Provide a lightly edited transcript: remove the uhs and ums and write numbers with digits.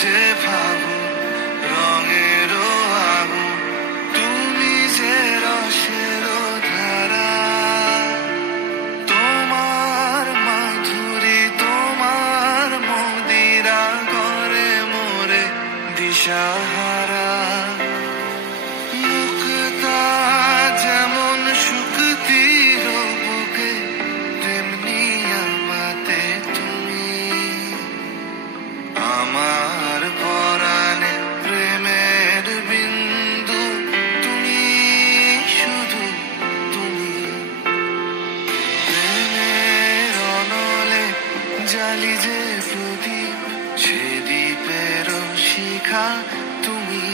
যে ফাগুন রঙেরও আগুন, তুমি যে রসেরও ধারা। তোমার মাধুরী তোমার মদিরা করে মোরে দিশাহারা। মুক্তা যেমন শুকতির বুকে, তেমনি আমাতে তুমি। আমার পরাণে প্রেমের বিন্দু তুমি, শুধু তুমি। প্রেমের অনলে জালি যে প্রদীপ, সে দ্বীপের শিখা তুমি।